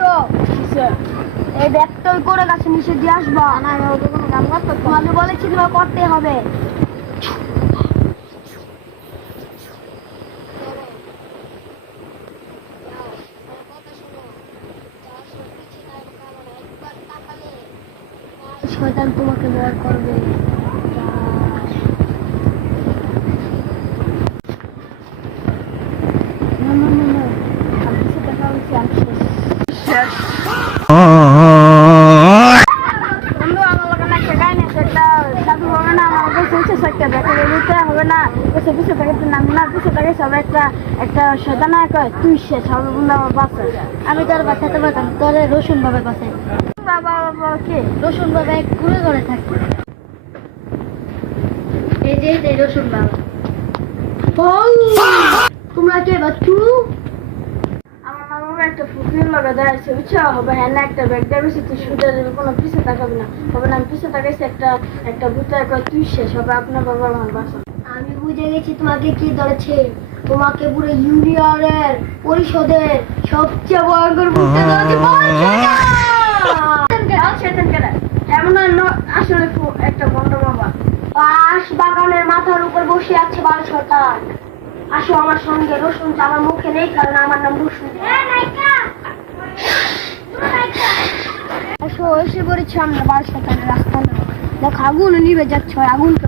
আসো। এই ব্যাগটা করে গাছে নিচে দিয়ে আসবা। না আমি ওদের কোনো কাম করতে তোমাকে বলেছি তোমাকে করতে হবে। শয়তান তোমাকে বর করবে। না না না না, আমি কিছু টাকা হচ্ছে আমি শেষ। বন্ধু আমার লোক না শেখায় না সেটা জাদু হবে না আমার কাছে হচ্ছে একটা ব্যাটারি দিতে হবে না কিছু কিছু টাকা তো নাম না কিছু টাকা সব একটা একটা শয়তান কয় তুই শেষ হবে বন্ধু আমার বাচ্চা। আমি তোর বাচ্চাতে পারতাম তোর রসুন বাবার পাশে বাবা বাবা কে রসুন বাবা এক ঘুরে ঘরে থাকে। এই যে রসুন বাবা তোমরা কে বাচ্চু আমার মামা একটা ফুকির লগা দাঁড়াইছে বুঝছো হবে হ্যাঁ না একটা ব্যাগ দেবে তুই সুদে দেবে কোনো পিছিয়ে তাকাবে না হবে না আমি পিছিয়ে তাকাইছি একটা একটা বুতায় কয় তুই শেষ হবে আপনার বাবা আমার বাসা। আমি বুঝে গেছি তোমাকে কি ধরেছে তোমাকে পুরো ইউনিয়নের পরিষদের সবচেয়ে ভয়ঙ্কর বুঝতে ধরেছে এমন আসলে একটা বন্ধ বাবা পাশ বাগানের মাথার উপর বসে আছে বাল শয়তান। আসো আমার সঙ্গে রসুন আমার মুখে নেই কারণ আমার নাম রসুন। আসো এসে পড়েছি আমরা বাল শয়তানের রাস্তা না দেখো আগুন নিভে যাচ্ছে আগুনকে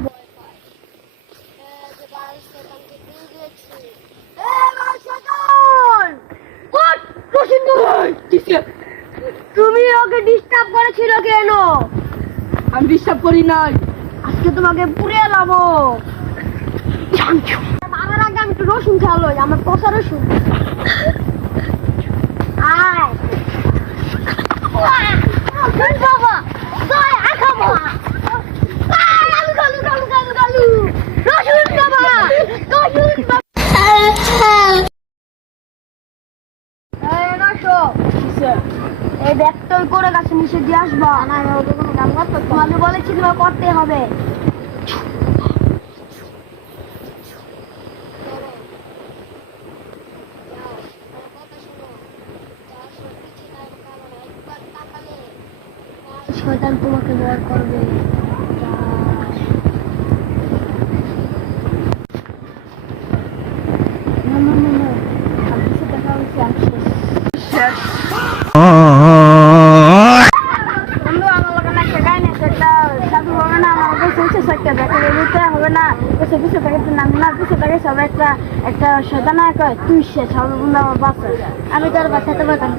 তুমি ওকে ডিস্টার্ব করেছিল কেন? আমি ডিস্টার্ব করি নাই। আজকে তোমাকে পুড়িয়ে লাবো। আমার আগে আমি একটু রসুন খাওয়ালো আমার পচা রসুন। আয় বাবা খাবো আলু গালু গালু গালু গালু রসুন বাবা রসুন বাবা। এই ব্যাগটা করে গাছে নিচে দিয়ে আসবা। না আমি ওদের কোনো কাম করতে তোমাকে বলেছি তোমাকে করতে হবে। শয়তান তোমাকে বর করবে। না না না না, আমি কিছু টাকা হচ্ছে আমি শেষ। বন্ধু আমার লোক না শেখায় না সেটা জাদু হবে না আমার কাছে হচ্ছে একটা ব্যাটারি দিতে হবে না কিছু কিছু টাকা তো নাম না কিছু টাকা সব একটা একটা শয়তান কয় তুই শেষ হবে বন্ধু আমার বাচ্চা। আমি তোর বাচ্চাতে পারতাম